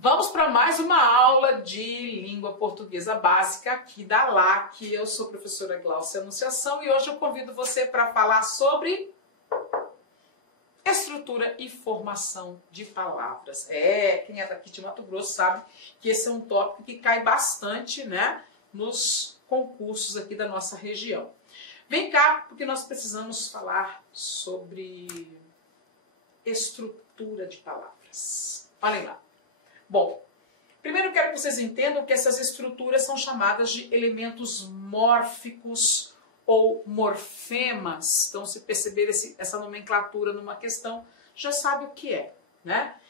Vamos para mais uma aula de língua portuguesa básica aqui da LAC. Eu sou a professora Glaucia Anunciação e hoje eu convido você para falar sobre estrutura e formação de palavras. Quem é daqui de Mato Grosso sabe que esse é um tópico que cai bastante, né, nos concursos aqui da nossa região. Vem cá, porque nós precisamos falar sobre estrutura de palavras. Olhem lá. Bom, primeiro eu quero que vocês entendam que essas estruturas são chamadas de elementos mórficos ou morfemas. Então, se perceber essa nomenclatura numa questão, já sabe o que é, né?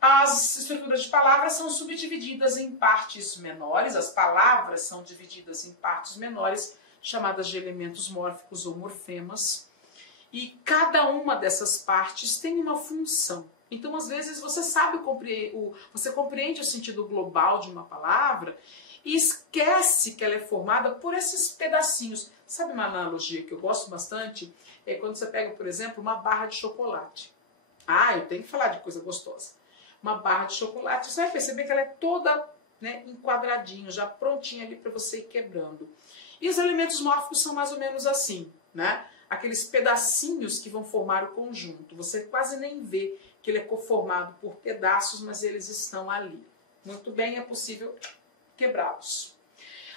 As estruturas de palavras são subdivididas em partes menores, as palavras são divididas em partes menores, chamadas de elementos mórficos ou morfemas, e cada uma dessas partes tem uma função. Então, às vezes, você compreende o sentido global de uma palavra e esquece que ela é formada por esses pedacinhos. Sabe uma analogia que eu gosto bastante? É quando você pega, por exemplo, uma barra de chocolate. Eu tenho que falar de coisa gostosa. Uma barra de chocolate, você vai perceber que ela é toda, né, em quadradinho, já prontinha ali para você ir quebrando. E os elementos mórficos são mais ou menos assim, né? Aqueles pedacinhos que vão formar o conjunto. Você quase nem vê que ele é formado por pedaços, mas eles estão ali. Muito bem, é possível quebrá-los.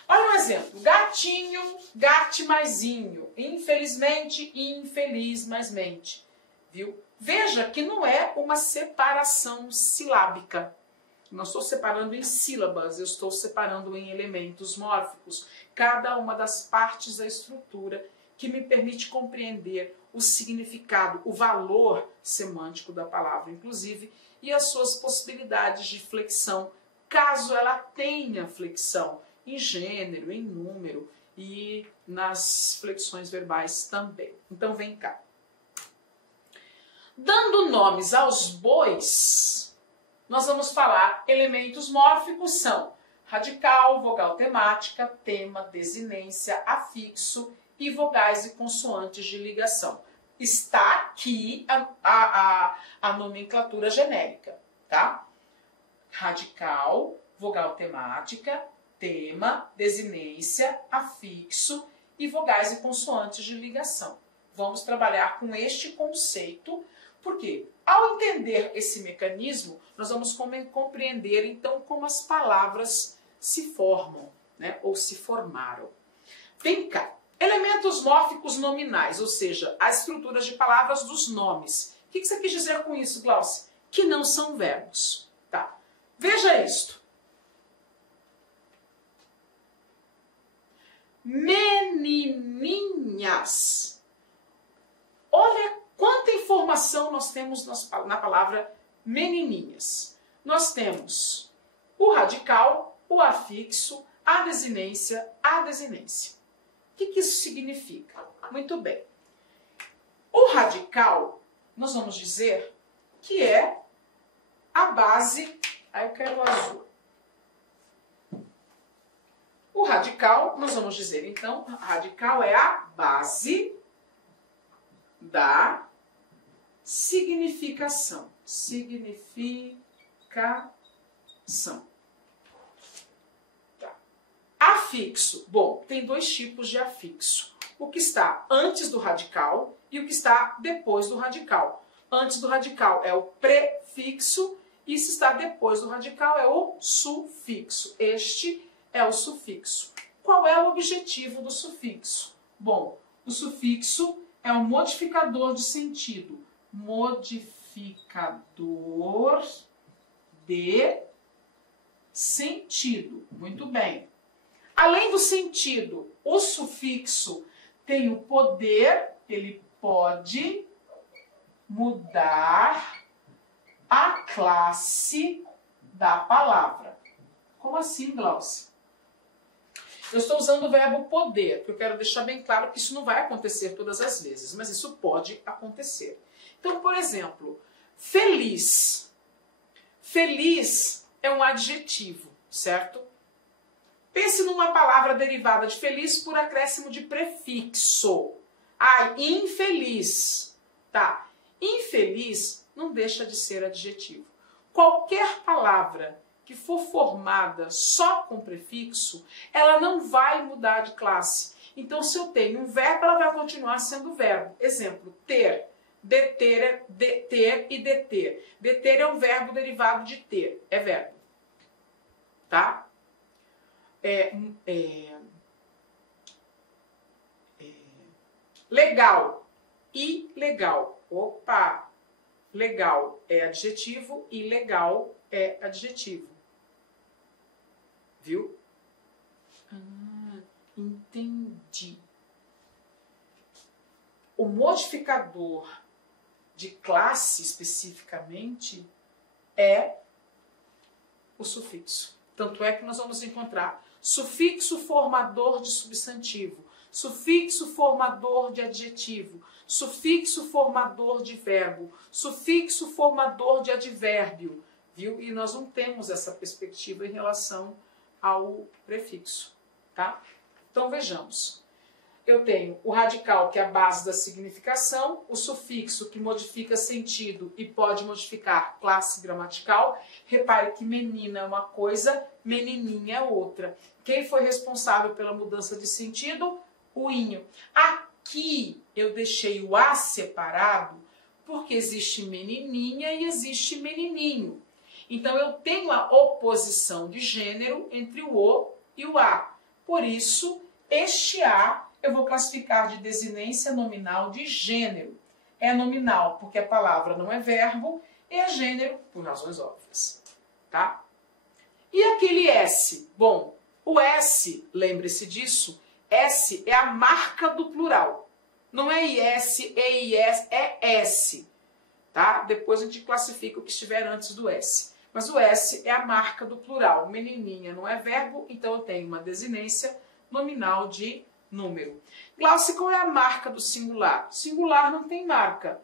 Olha um exemplo. Gatinho, gate maisinho. Infelizmente, infeliz mais mente. Viu? Veja que não é uma separação silábica. Não estou separando em sílabas, eu estou separando em elementos mórficos. Cada uma das partes da estrutura que me permite compreender o significado, o valor semântico da palavra, inclusive, e as suas possibilidades de flexão, caso ela tenha flexão, em gênero, em número e nas flexões verbais também. Então, vem cá. Dando nomes aos bois, nós vamos falar elementos mórficos são radical, vogal temática, tema, desinência, afixo e vogais e consoantes de ligação. Está aqui a nomenclatura genérica, tá? Radical, vogal temática, tema, desinência, afixo e vogais e consoantes de ligação. Vamos trabalhar com este conceito, porque ao entender esse mecanismo, nós vamos compreender então como as palavras se formam, né, ou se formaram. Vem cá. Elementos mórficos nominais, ou seja, as estruturas de palavras dos nomes. O que você quis dizer com isso, Glaucia? Que não são verbos. Tá. Veja isto. Menininhas. Olha quanta informação nós temos na palavra menininhas. Nós temos o radical, o afixo, a desinência, a desinência. O que isso significa? Muito bem. O radical, nós vamos dizer que é a base... eu quero o azul. O radical, nós vamos dizer, então, radical é a base da significação. Significação. Afixo. Bom, tem dois tipos de afixo. O que está antes do radical e o que está depois do radical. Antes do radical é o prefixo e se está depois do radical é o sufixo. Este é o sufixo. Qual é o objetivo do sufixo? Bom, o sufixo é um modificador de sentido. Modificador de sentido. Muito bem. Além do sentido, o sufixo tem o poder, ele pode mudar a classe da palavra. Como assim, Glaucia? Eu estou usando o verbo poder, porque eu quero deixar bem claro que isso não vai acontecer todas as vezes, mas isso pode acontecer. Então, por exemplo, feliz. Feliz é um adjetivo, certo? Pense numa palavra derivada de feliz por acréscimo de prefixo. Infeliz. Tá. Infeliz não deixa de ser adjetivo. Qualquer palavra que for formada só com prefixo, ela não vai mudar de classe. Então, se eu tenho um verbo, ela vai continuar sendo verbo. Exemplo, ter. Deter é ter e deter. Deter é um verbo derivado de ter. É verbo. Tá? Legal. Ilegal. Opa! Legal é adjetivo, ilegal é adjetivo. Viu? Entendi. O modificador de classe, especificamente, é o sufixo. Tanto é que nós vamos encontrar sufixo formador de substantivo, sufixo formador de adjetivo, sufixo formador de verbo, sufixo formador de advérbio, viu? E nós não temos essa perspectiva em relação ao prefixo, tá? Então vejamos. Eu tenho o radical, que é a base da significação, o sufixo, que modifica sentido e pode modificar classe gramatical. Repare que menina é uma coisa, menininha é outra. Quem foi responsável pela mudança de sentido? O inho. Aqui eu deixei o A separado porque existe menininha e existe menininho. Então eu tenho a oposição de gênero entre o O e o A. Por isso, este A eu vou classificar de desinência nominal de gênero. É nominal porque a palavra não é verbo e é gênero por razões óbvias. Tá? E aquele S? Bom, o S, lembre-se disso, S é a marca do plural. Não é IS, EIS, é S. Tá? Depois a gente classifica o que estiver antes do S. Mas o S é a marca do plural. Menininha não é verbo, então eu tenho uma desinência nominal de número. Glaucia, qual é a marca do singular? Singular não tem marca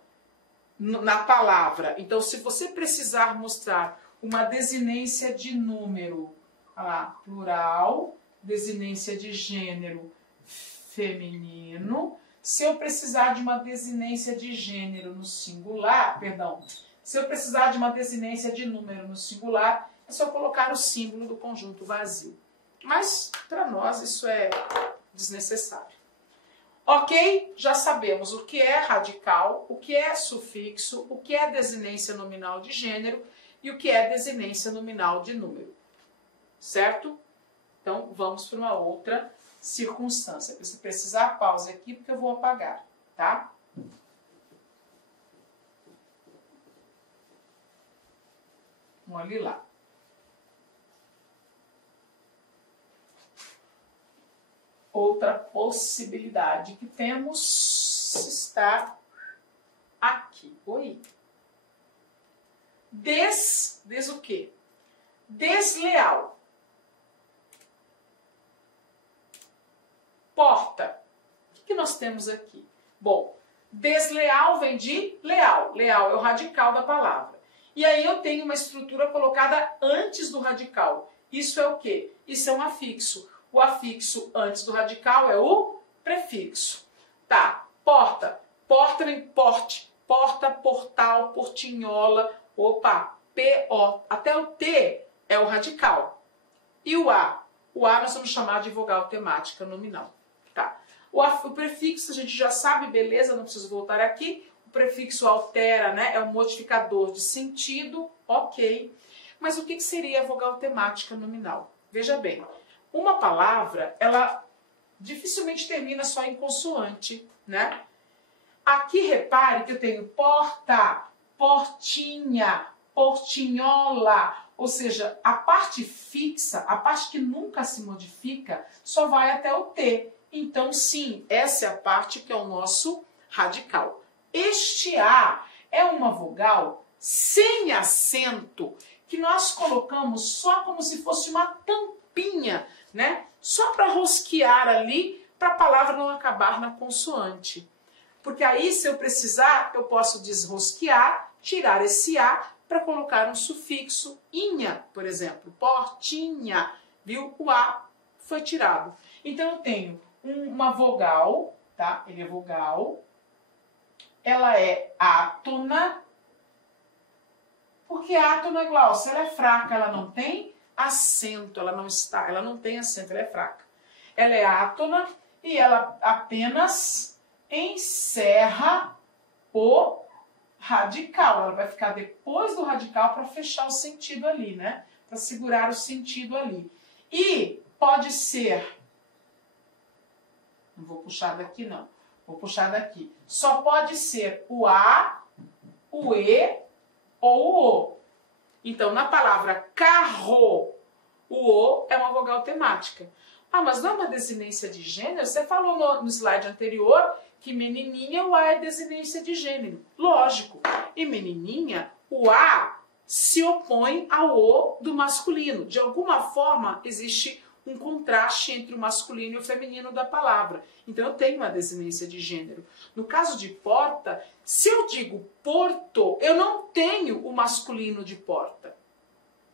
na palavra. Então, se você precisar mostrar uma desinência de número, olha lá, plural, desinência de gênero feminino. Se eu precisar de uma desinência de gênero no singular, perdão, se eu precisar de uma desinência de número no singular, é só colocar o símbolo do conjunto vazio. Mas, para nós, isso é desnecessário. Ok? Já sabemos o que é radical, o que é sufixo, o que é desinência nominal de gênero e o que é desinência nominal de número. Certo? Então, vamos para uma outra circunstância. Se precisar, pause aqui porque eu vou apagar, tá? Olhe lá. Outra possibilidade que temos está aqui. Oi. Des o quê? Desleal. Porta. O que nós temos aqui? Bom, desleal vem de leal. Leal é o radical da palavra. E aí eu tenho uma estrutura colocada antes do radical. Isso é o quê? Isso é um afixo. O afixo antes do radical é o prefixo. Tá, porta. Porta vem porte. Porta, portal, portinhola. Opa, P-O. Até o T é o radical. E o A? O A nós vamos chamar de vogal temática nominal. Tá. O prefixo a gente já sabe, beleza, não preciso voltar aqui. O prefixo altera, né? É um modificador de sentido, ok. Mas o que seria a vogal temática nominal? Veja bem. Uma palavra, ela dificilmente termina só em consoante, né? Aqui repare que eu tenho porta, portinha, portinhola, ou seja, a parte fixa, a parte que nunca se modifica, só vai até o T. Então, sim, essa é a parte que é o nosso radical. Este A é uma vogal sem acento, que nós colocamos só como se fosse uma tampinha, né? Só para rosquear ali, para a palavra não acabar na consoante. Porque aí, se eu precisar, eu posso desrosquear, tirar esse A para colocar um sufixo inha, por exemplo. Portinha, viu? O A foi tirado. Então, eu tenho uma vogal, tá? Ele é vogal. Ela é átona. Por que átona, Glaucia? Ela é fraca, ela não tem acento, ela não tem acento, ela é fraca. Ela é átona e ela apenas encerra o radical. Ela vai ficar depois do radical para fechar o sentido ali, né? Para segurar o sentido ali. E pode ser... Não vou puxar daqui, não. Vou puxar daqui. Só pode ser o A, o E ou o O. Então, na palavra carro, o O é uma vogal temática. Ah, mas não é uma desinência de gênero? Você falou no slide anterior que menininha, o A é desinência de gênero. Lógico. E menininha, o A se opõe ao O do masculino. De alguma forma, existe um contraste entre o masculino e o feminino da palavra. Então, eu tenho uma desinência de gênero. No caso de porta, se eu digo porto, eu não tenho o masculino de porta.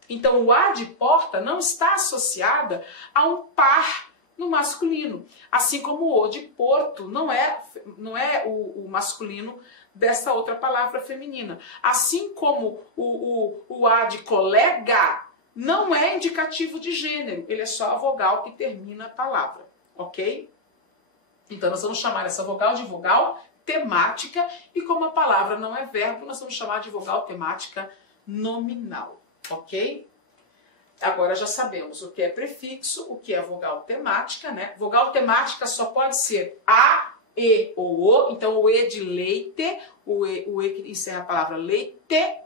Então, o A de porta não está associada a um par no masculino. Assim como o O de porto não é o masculino dessa outra palavra feminina. Assim como o A de colega não é indicativo de gênero. Ele é só a vogal que termina a palavra. Ok? Então, nós vamos chamar essa vogal de vogal temática. E como a palavra não é verbo, nós vamos chamar de vogal temática nominal. Ok? Agora já sabemos o que é prefixo, o que é vogal temática, né? Vogal temática só pode ser A, E ou O. Então, o E de leite, o E que encerra a palavra leite,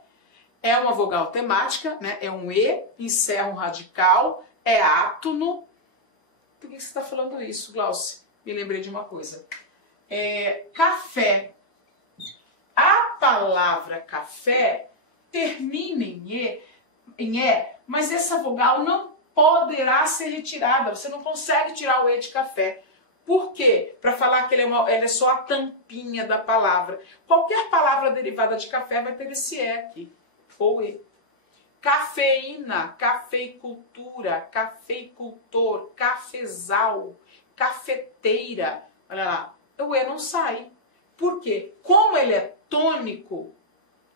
é uma vogal temática, né? É um E, encerra um radical, é átono. Por que você está falando isso, Glaucia? Me lembrei de uma coisa. Café. A palavra café termina em E, mas essa vogal não poderá ser retirada. Você não consegue tirar o E de café. Por quê? Para falar que ela é só a tampinha da palavra. Qualquer palavra derivada de café vai ter esse E aqui. Ou E. Cafeína, cafeicultura, cafeicultor, cafezal, cafeteira. Olha lá, o E não sai. Por quê? Como ele é tônico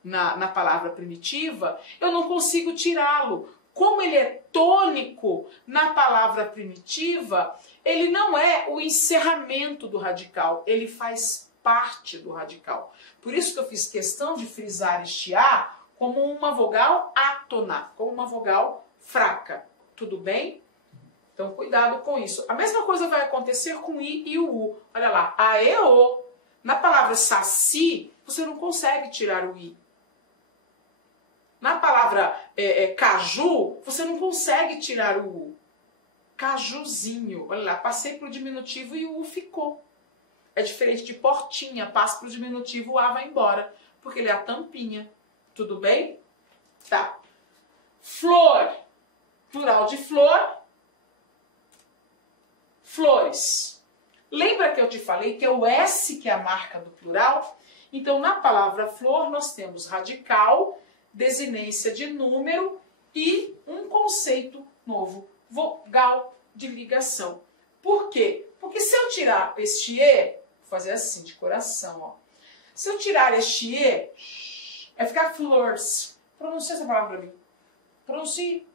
na palavra primitiva, eu não consigo tirá-lo. Como ele é tônico na palavra primitiva, ele não é o encerramento do radical, ele faz parte do radical. Por isso que eu fiz questão de frisar este A como uma vogal átona, como uma vogal fraca. Tudo bem? Então, cuidado com isso. A mesma coisa vai acontecer com o I e o U. Olha lá, A, E, O. Na palavra saci, você não consegue tirar o I. Na palavra caju, você não consegue tirar o U. Cajuzinho. Olha lá, passei para o diminutivo e o U ficou. É diferente de portinha. Passa para o diminutivo, o A vai embora. Porque ele é a tampinha. Tudo bem? Tá. Flor. Plural de flor. Flores. Lembra que eu te falei que é o S que é a marca do plural? Então, na palavra flor, nós temos radical, desinência de número e um conceito novo, vogal de ligação. Por quê? Porque se eu tirar este E, vou fazer assim, de coração, ó. Se eu tirar este E, vai ficar flores. Pronuncia essa palavra para mim. Pronuncie.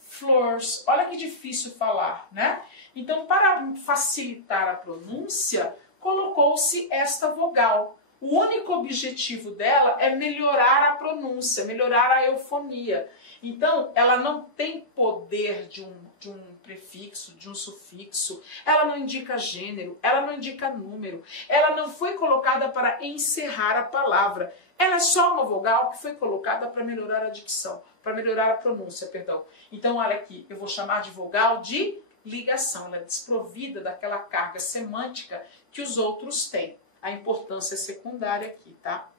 Flores. Olha que difícil falar, né? Então, para facilitar a pronúncia, colocou-se esta vogal. O único objetivo dela é melhorar a pronúncia, melhorar a eufonia. Então, ela não tem poder de um prefixo, de um sufixo. Ela não indica gênero, ela não indica número. Ela não foi colocada para encerrar a palavra. Ela é só uma vogal que foi colocada para melhorar a dicção, para melhorar a pronúncia, perdão. Então, olha aqui, eu vou chamar de vogal de ligação. Ela é desprovida daquela carga semântica que os outros têm. A importância é secundária aqui, tá?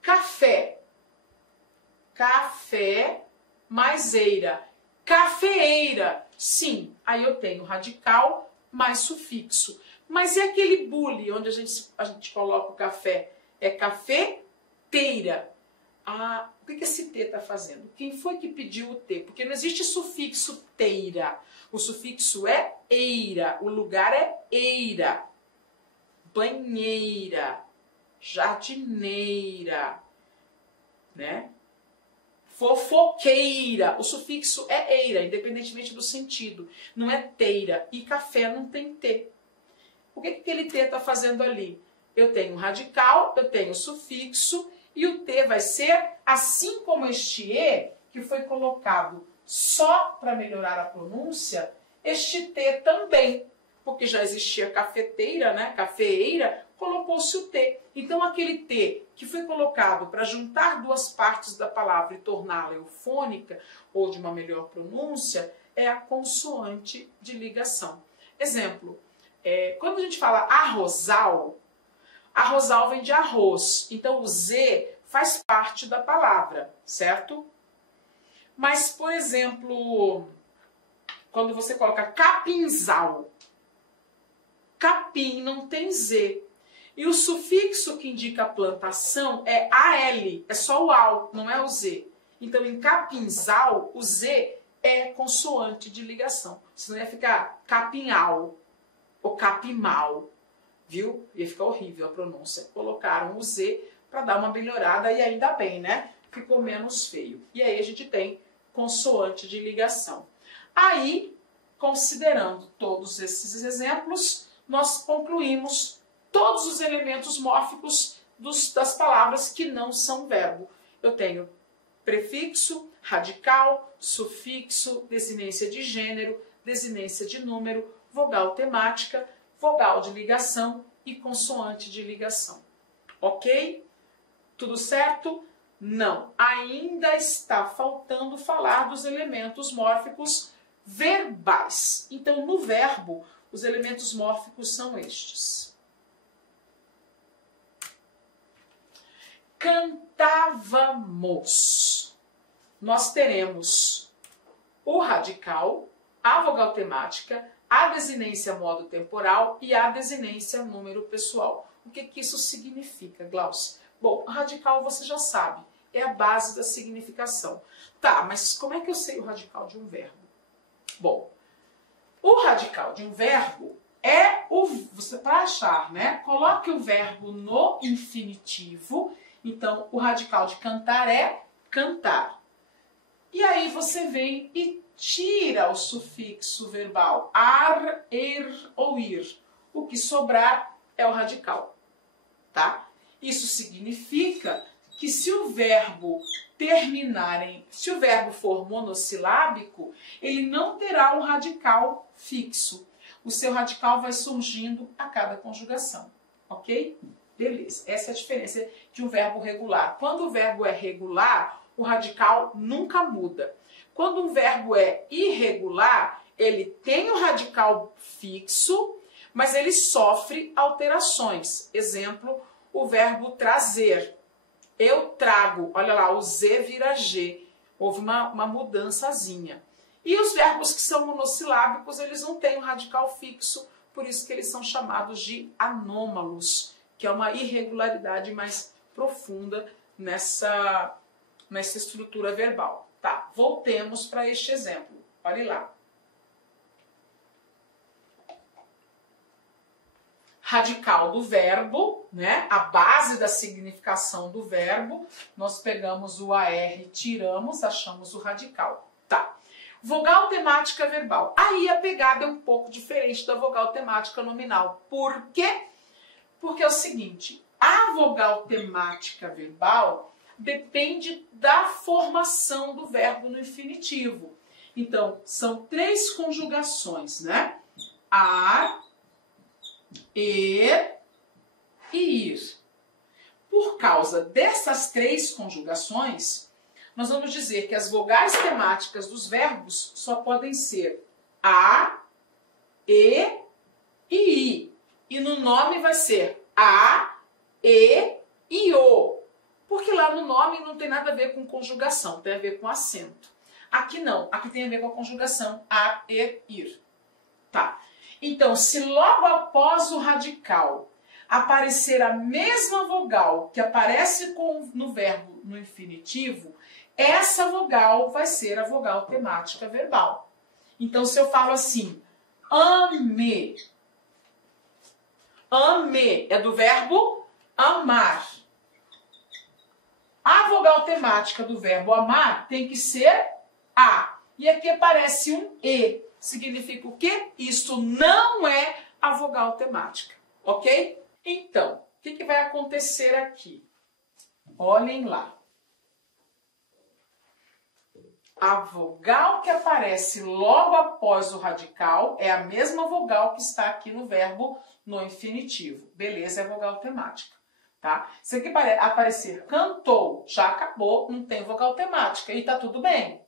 Café. Café mais eira. Cafeeira. Sim, aí eu tenho radical mais sufixo. Mas e aquele bule onde a gente coloca o café? É cafeteira. Ah, o que esse T está fazendo? Quem foi que pediu o T? Porque não existe sufixo teira. O sufixo é eira. O lugar é eira. Banheira. Jardineira. Né? fofoqueira. O sufixo é eira, independentemente do sentido. Não é teira. E café não tem T. O que aquele T está fazendo ali? Eu tenho um radical, eu tenho o sufixo, e o T vai ser, assim como este E, que foi colocado só para melhorar a pronúncia, este T também, porque já existia cafeteira, né? Cafeeira, colocou-se o T. Então aquele T que foi colocado para juntar duas partes da palavra e torná-la eufônica, ou de uma melhor pronúncia, é a consoante de ligação. Exemplo, quando a gente fala arrozal, arrozal vem de arroz, então o Z faz parte da palavra, certo? Mas, por exemplo, quando você coloca capinzal, capim não tem Z. E o sufixo que indica a plantação é AL, é só o AL, não é o Z. Então, em capinzal, o Z é consoante de ligação. Senão ia ficar capinhal ou capimal, viu? Ia ficar horrível a pronúncia. Colocaram o Z para dar uma melhorada e ainda bem, né? Ficou menos feio. E aí a gente tem consoante de ligação. Aí, considerando todos esses exemplos, nós concluímos todos os elementos mórficos das palavras que não são verbo. Eu tenho prefixo, radical, sufixo, desinência de gênero, desinência de número, vogal temática, vogal de ligação e consoante de ligação. Ok? Tudo certo? Não. Ainda está faltando falar dos elementos mórficos verbais. Então, no verbo, os elementos mórficos são estes. Cantávamos. Nós teremos o radical, a vogal temática, a desinência modo temporal e a desinência número pessoal. O que isso significa, Glaucia? Bom, o radical você já sabe, é a base da significação. Tá, mas como é que eu sei o radical de um verbo? Bom, o radical de um verbo é você para achar, né? Coloque o verbo no infinitivo. Então, o radical de cantar é cantar. E aí você vem e tira o sufixo verbal ar, ou ir. O que sobrar é o radical, tá? Isso significa que se o verbo se o verbo for monossilábico, ele não terá um radical fixo. O seu radical vai surgindo a cada conjugação, ok? Beleza, essa é a diferença de um verbo regular. Quando o verbo é regular, o radical nunca muda. Quando um verbo é irregular, ele tem um radical fixo, mas ele sofre alterações. Exemplo, o verbo trazer. Eu trago, olha lá, o Z vira G. Houve uma mudançazinha. E os verbos que são monossilábicos, eles não têm um radical fixo, por isso que eles são chamados de anômalos, que é uma irregularidade mais profunda nessa estrutura verbal. Tá, voltemos para este exemplo. Olhe lá. Radical do verbo, né? A base da significação do verbo. Nós pegamos o AR, tiramos, achamos o radical. Tá. Vogal temática verbal. Aí a pegada é um pouco diferente da vogal temática nominal. Por quê? Porque é o seguinte, a vogal temática verbal depende da formação do verbo no infinitivo. Então, são 3 conjugações, né? Ar, e ir. Por causa dessas 3 conjugações, nós vamos dizer que as vogais temáticas dos verbos só podem ser a, e i. E no nome vai ser a, e o. Porque lá no nome não tem nada a ver com conjugação, tem a ver com acento. Aqui não, aqui tem a ver com a conjugação a, e, ir. Tá. Então, se logo após o radical aparecer a mesma vogal que aparece no verbo no infinitivo, essa vogal vai ser a vogal temática verbal. Então, se eu falo assim, ame. Ame é do verbo amar. A vogal temática do verbo amar tem que ser A. E aqui aparece um E. Significa o quê? Isto não é a vogal temática, ok? Então, o que vai acontecer aqui? Olhem lá. A vogal que aparece logo após o radical é a mesma vogal que está aqui no verbo no infinitivo. Beleza, é a vogal temática, tá? Se aqui aparecer cantou, já acabou, não tem vogal temática e tá tudo bem.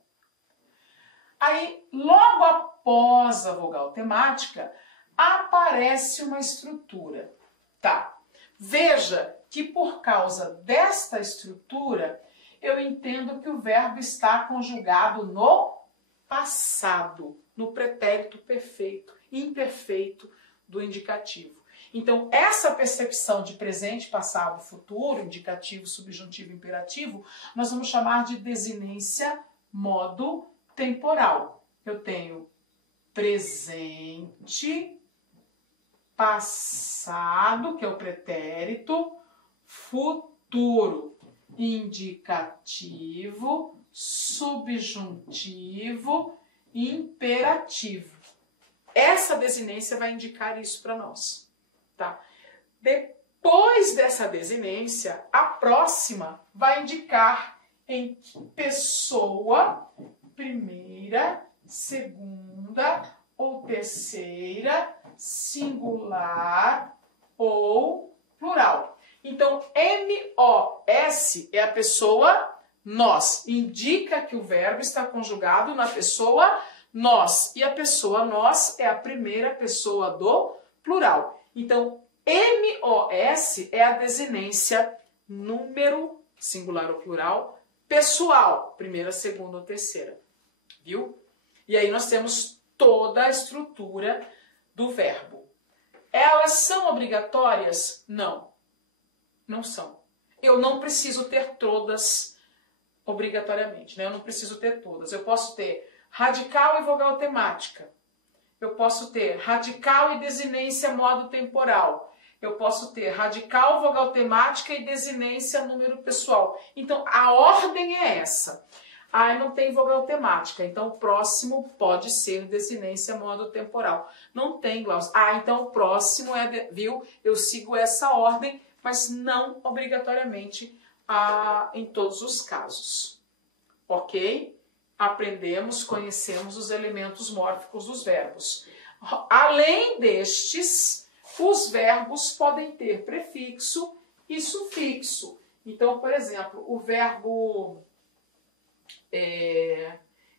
Aí, logo após a vogal temática, aparece uma estrutura, tá? Veja que por causa desta estrutura, eu entendo que o verbo está conjugado no passado, no pretérito perfeito, imperfeito do indicativo. Então, essa percepção de presente, passado, futuro, indicativo, subjuntivo, imperativo, nós vamos chamar de desinência modo temporal. Eu tenho presente, passado, que é o pretérito, futuro, indicativo, subjuntivo, imperativo. Essa desinência vai indicar isso para nós, tá? Depois dessa desinência, a próxima vai indicar em que pessoa, primeira, segunda ou terceira, singular ou plural. Então, MOS é a pessoa nós. Indica que o verbo está conjugado na pessoa nós. E a pessoa nós é a primeira pessoa do plural. Então, MOS é a desinência número, singular ou plural, pessoal. Primeira, segunda ou terceira. Viu? E aí nós temos toda a estrutura do verbo. Elas são obrigatórias? Não. Não são. Eu não preciso ter todas obrigatoriamente, né? Eu não preciso ter todas. Eu posso ter radical e vogal temática. Eu posso ter radical e desinência modo temporal. Eu posso ter radical, vogal temática e desinência número pessoal. Então, a ordem é essa. Ah, não tem vogal temática, então o próximo pode ser desinência modo temporal. Não tem, Glaucio. Ah, então o próximo é, viu? Eu sigo essa ordem, mas não obrigatoriamente em todos os casos. Ok? Aprendemos, conhecemos os elementos mórficos dos verbos. Além destes, os verbos podem ter prefixo e sufixo. Então, por exemplo, o verbo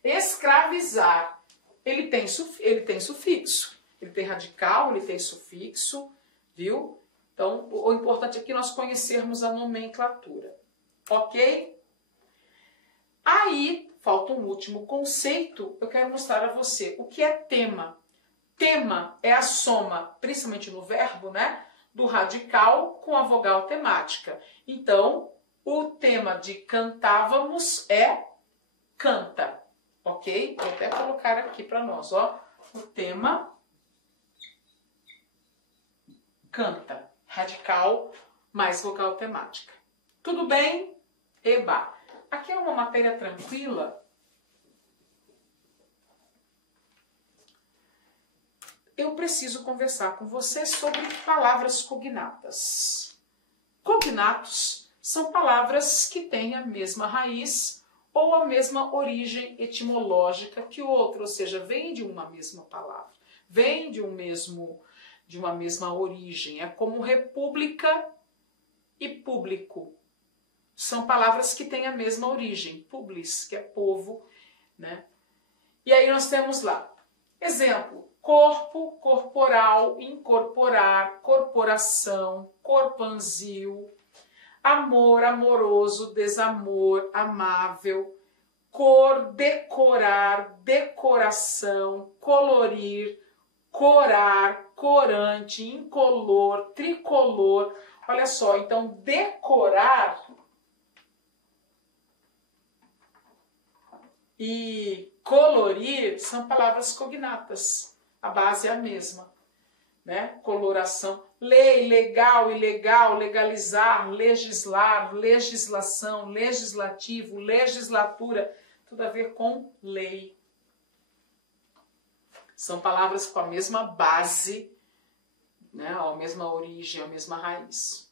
escravizar, ele tem sufixo, ele tem radical, ele tem sufixo, viu? Então, o importante aqui é nós conhecermos a nomenclatura, ok? Aí, falta um último conceito, eu quero mostrar a você o que é tema. Tema é a soma, principalmente no verbo, né, do radical com a vogal temática. Então, o tema de cantávamos é canta, ok? Vou até colocar aqui para nós, ó. O tema canta, radical mais vogal temática. Tudo bem? Eba! Aqui é uma matéria tranquila. Eu preciso conversar com você sobre palavras cognatas. Cognatos são palavras que têm a mesma raiz ou a mesma origem etimológica que o outro, ou seja, vem de uma mesma palavra, vem de uma mesma origem. É como república e público. São palavras que têm a mesma origem. Publis, que é povo, né? E aí nós temos lá, exemplo, corpo, corporal, incorporar, corporação, corpanzil, amor, amoroso, desamor, amável, cor, decorar, decoração, colorir, corar, corante, incolor, tricolor. Olha só, então decorar e colorir são palavras cognatas. A base é a mesma, né? Coloração. lei, legal, ilegal, legalizar, legislar, legislação, legislativo, legislatura, tudo a ver com lei. São palavras com a mesma base, né, a mesma origem, a mesma raiz.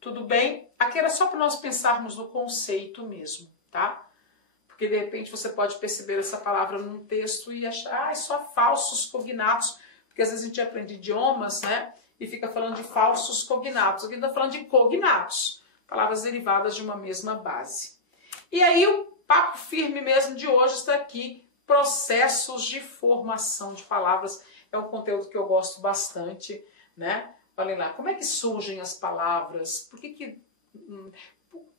Tudo bem? Aqui era só para nós pensarmos no conceito mesmo, tá? Porque de repente você pode perceber essa palavra num texto e achar, é só falsos cognatos, porque às vezes a gente aprende idiomas, né, e fica falando de falsos cognatos. Aqui está falando de cognatos, palavras derivadas de uma mesma base. E aí o papo firme mesmo de hoje está aqui, processos de formação de palavras. É um conteúdo que eu gosto bastante, né? Olhem lá, como é que surgem as palavras?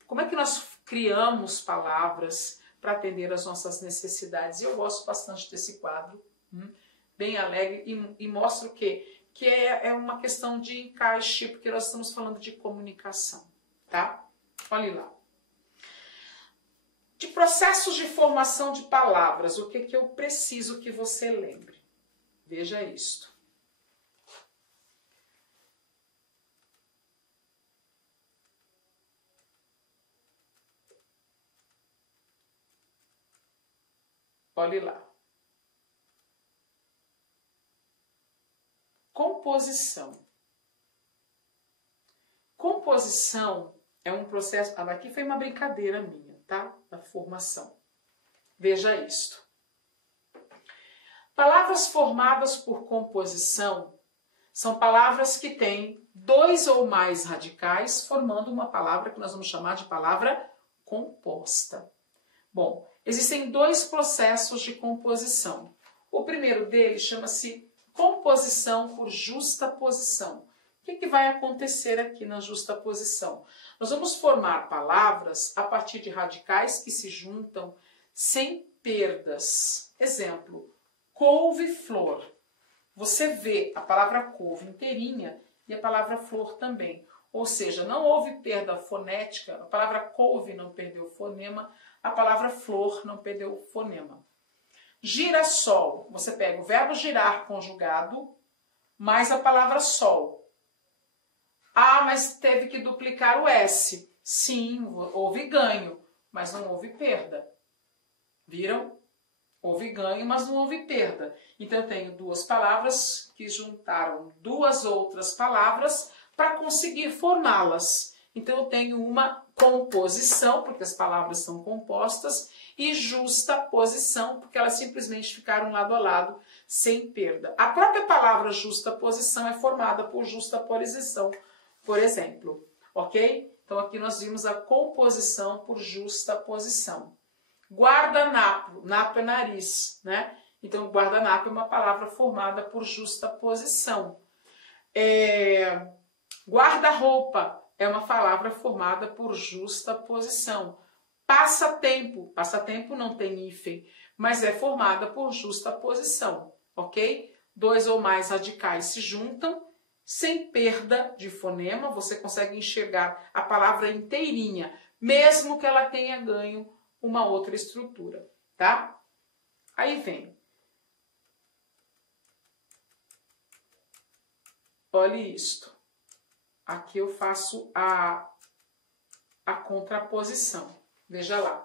Como é que nós criamos palavras para atender às nossas necessidades? E eu gosto bastante desse quadro, bem alegre, e mostra o quê? Que é uma questão de encaixe, porque nós estamos falando de comunicação, tá? Olhem lá. De processos de formação de palavras, o que eu preciso que você lembre? Veja isto. Olhe lá. Composição. Composição é um processo... aqui foi uma brincadeira minha, tá? Da formação. Veja isto. Palavras formadas por composição são palavras que têm 2 ou mais radicais, formando uma palavra que nós vamos chamar de palavra composta. Bom, existem 2 processos de composição. O primeiro deles chama-se composição por justaposição. O que vai acontecer aqui na justaposição? Nós vamos formar palavras a partir de radicais que se juntam sem perdas. Exemplo, couve-flor. Você vê a palavra couve inteirinha e a palavra flor também. Ou seja, não houve perda fonética, a palavra couve não perdeu fonema, a palavra flor não perdeu fonema. Girassol, você pega o verbo girar conjugado, mais a palavra sol. Ah, mas teve que duplicar o S. Sim, houve ganho, mas não houve perda. Viram? Houve ganho, mas não houve perda. Então eu tenho 2 palavras que juntaram 2 outras palavras para conseguir formá-las. Então eu tenho uma composição, porque as palavras são compostas, e justaposição, porque elas simplesmente ficaram lado a lado, sem perda. A própria palavra justaposição é formada por justaposição, por exemplo. Ok? Então aqui nós vimos a composição por justaposição. Guardanapo, napo é nariz, né? Então guardanapo é uma palavra formada por justaposição. Guarda-roupa é uma palavra formada por justaposição. Passatempo, passatempo não tem hífen, mas é formada por justaposição, ok? 2 ou mais radicais se juntam, sem perda de fonema, você consegue enxergar a palavra inteirinha, mesmo que ela tenha ganho uma outra estrutura, tá? Aí vem. Olhe isto. Aqui eu faço a contraposição. Veja lá.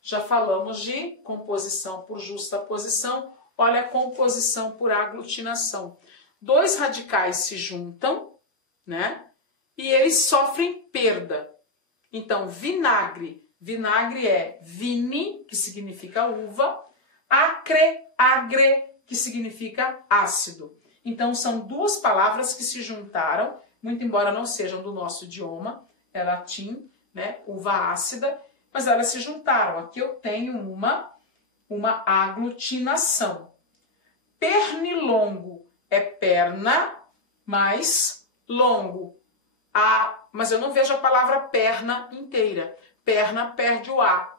Já falamos de composição por justaposição. Olha a composição por aglutinação. 2 radicais se juntam, né? E eles sofrem perda. Então, vinagre. Vinagre é vini, que significa uva. Acre, agre, que significa ácido. Então, são 2 palavras que se juntaram, muito embora não sejam do nosso idioma, é latim, né? Uva ácida, mas elas se juntaram. Aqui eu tenho uma aglutinação. Pernilongo é perna mais longo. Mas eu não vejo a palavra perna inteira. Perna perde o A.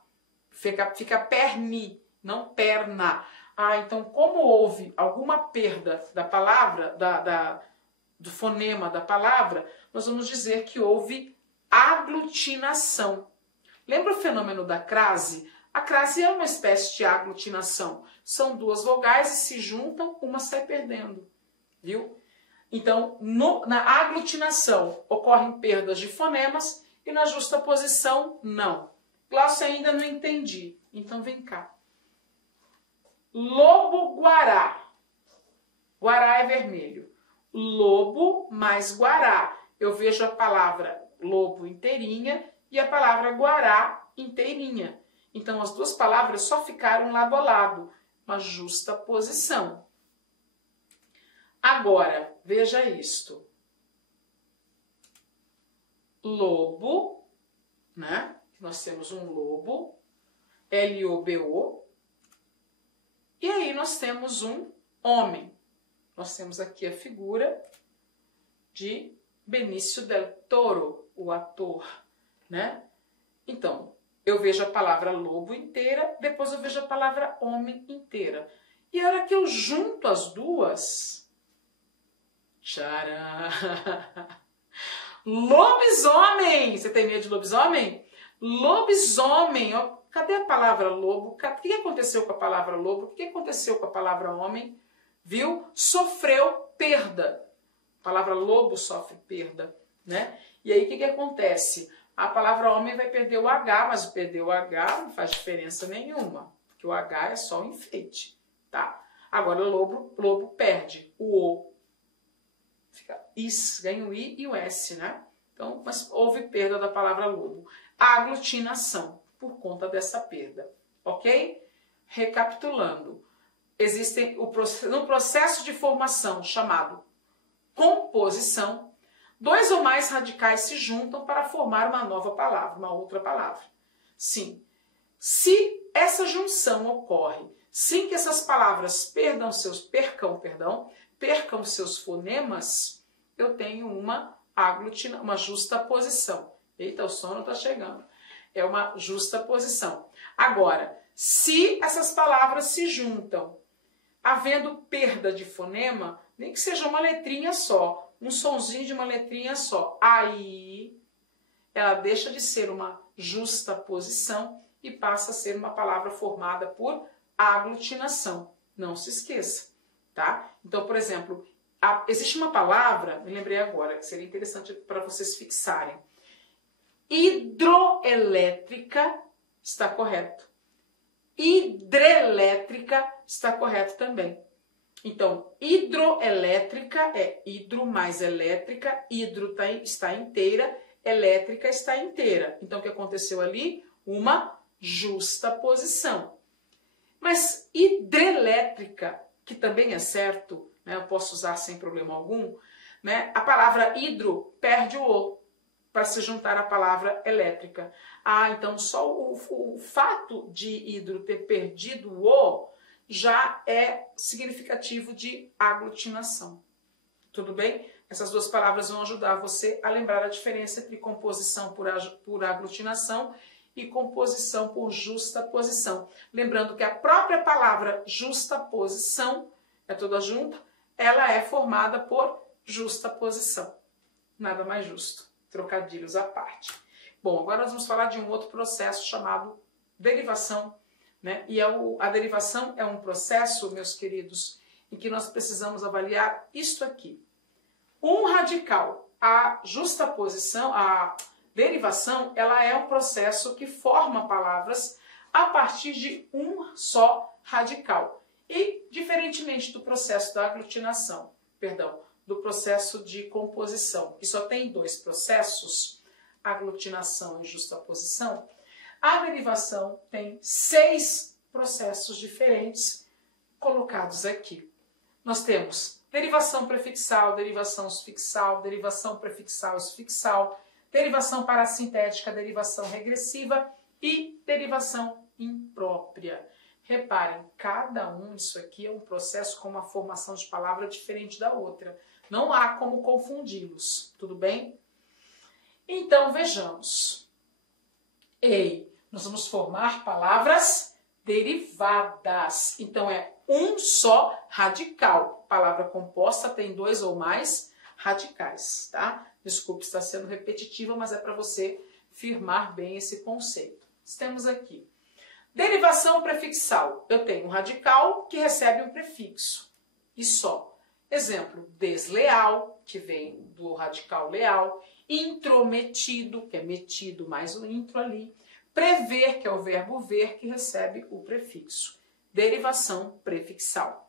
Fica perni, não perna. Então como houve alguma perda da palavra, do fonema da palavra, nós vamos dizer que houve aglutinação. Lembra o fenômeno da crase? A crase é uma espécie de aglutinação. São 2 vogais e se juntam, uma sai perdendo. Viu? Então, na aglutinação ocorrem perdas de fonemas e na justaposição, não. Glaucia, ainda não entendi. Então, vem cá. Lobo-guará. Guará é vermelho. Lobo mais guará. Eu vejo a palavra lobo inteirinha e a palavra guará inteirinha. Então, as duas palavras só ficaram lado a lado. Uma justaposição. Agora, veja isto. Lobo, né? Nós temos um lobo, L-O-B-O, e aí nós temos um homem. Nós temos aqui a figura de Benício del Toro, o ator, né? Então, eu vejo a palavra lobo inteira, depois eu vejo a palavra homem inteira. E a hora que eu junto as duas, tcharam! Lobisomem! Você tem medo de lobisomem? Lobisomem! Cadê a palavra lobo? O que aconteceu com a palavra lobo? O que aconteceu com a palavra homem? Viu? Sofreu perda. A palavra lobo sofre perda, né? E aí o que acontece? A palavra homem vai perder o H, mas perder o H não faz diferença nenhuma, porque o H é só um enfeite, tá? Agora lobo perde o O. Fica is, ganha o I e o S, né? Então, mas houve perda da palavra lobo. Aglutinação, por conta dessa perda, ok? Recapitulando, existem no processo de formação chamado composição, dois ou mais radicais se juntam para formar uma nova palavra, uma outra palavra. Sim, se essa junção ocorre sem que essas palavras percam seus fonemas, eu tenho uma justaposição. Eita, o sono está chegando. É uma justaposição. Agora, se essas palavras se juntam, havendo perda de fonema, nem que seja uma letrinha só, um sonzinho de uma letrinha só, aí ela deixa de ser uma justaposição e passa a ser uma palavra formada por aglutinação. Não se esqueça, tá? Então, por exemplo, existe uma palavra, me lembrei agora, que seria interessante para vocês fixarem. Hidroelétrica está correto. Hidrelétrica está correto também. Então, hidroelétrica é hidro mais elétrica, hidro está inteira, elétrica está inteira. Então, o que aconteceu ali? Uma justaposição. Mas hidrelétrica, que também é certo, né, eu posso usar sem problema algum, né, a palavra hidro perde o O para se juntar à palavra elétrica. Ah, então só o fato de hidro ter perdido o O já é significativo de aglutinação. Tudo bem? Essas duas palavras vão ajudar você a lembrar a diferença entre composição por aglutinação e composição por justaposição. Lembrando que a própria palavra justaposição, é toda junta, ela é formada por justaposição. Nada mais justo. Trocadilhos à parte. Bom, agora nós vamos falar de um outro processo chamado derivação, né? E a derivação é um processo, meus queridos, em que nós precisamos avaliar isto aqui. Um radical, a justaposição, a derivação, ela é um processo que forma palavras a partir de um só radical. E, diferentemente do processo da aglutinação, do processo de composição, que só tem dois processos, aglutinação e justaposição, a derivação tem 6 processos diferentes colocados aqui. Nós temos derivação prefixal, derivação sufixal, derivação prefixal e sufixal, derivação parassintética, derivação regressiva e derivação imprópria. Reparem, cada um, isso aqui é um processo com uma formação de palavra diferente da outra. Não há como confundi-los, tudo bem? Então, vejamos. Nós vamos formar palavras derivadas. Então, é um só radical. Palavra composta tem 2 ou mais radicais, tá? Desculpe estar sendo repetitiva, mas é para você firmar bem esse conceito. Temos aqui. Derivação prefixal. Eu tenho um radical que recebe um prefixo. E só. Exemplo, desleal, que vem do radical leal, intrometido, que é metido mais o intro ali, prever, que é o verbo ver, que recebe o prefixo. Derivação prefixal.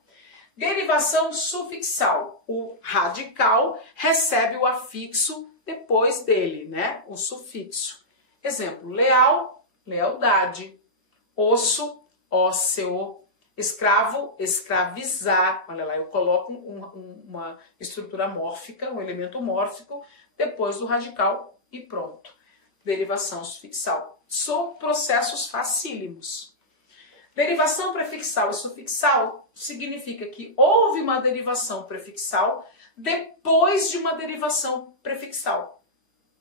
Derivação sufixal. O radical recebe o afixo depois dele, né? O sufixo. Exemplo, leal, lealdade. Osso, ósseo. Escravo, escravizar. Olha lá, eu coloco uma estrutura mórfica, um elemento mórfico, depois do radical e pronto. Derivação sufixal. São processos facílimos. Derivação prefixal e sufixal significa que houve uma derivação prefixal depois de uma derivação prefixal,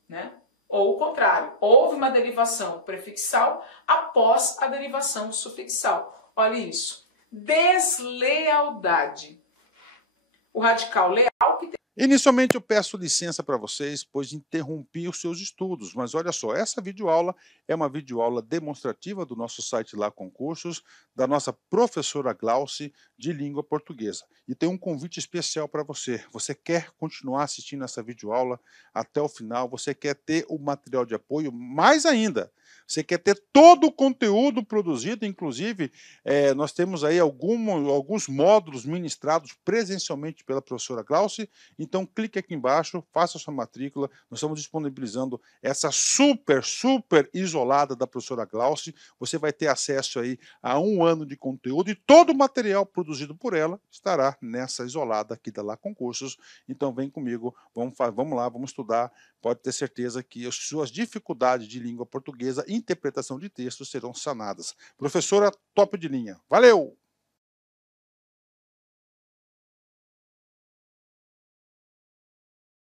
né? Ou o contrário, houve uma derivação prefixal após a derivação sufixal. Olha isso. Deslealdade. O radical leal que tem... Inicialmente eu peço licença para vocês, pois interrompi os seus estudos, mas olha só, essa videoaula é uma videoaula demonstrativa do nosso site Lá Concursos, da nossa professora Glauci de língua portuguesa. E tem um convite especial para você. Você quer continuar assistindo essa videoaula até o final? Você quer ter o material de apoio? Mais ainda, você quer ter todo o conteúdo produzido, inclusive nós temos aí alguns módulos ministrados presencialmente pela professora Glauci. Então clique aqui embaixo, faça a sua matrícula. Nós estamos disponibilizando essa super isolada da professora Glauci. Você vai ter acesso aí a 1 ano de conteúdo e todo o material produzido por ela estará nessa isolada aqui da Lá Concursos. Então vem comigo, vamos lá, vamos estudar. Pode ter certeza que as suas dificuldades de língua portuguesa e interpretação de textos serão sanadas. Professora top de linha. Valeu!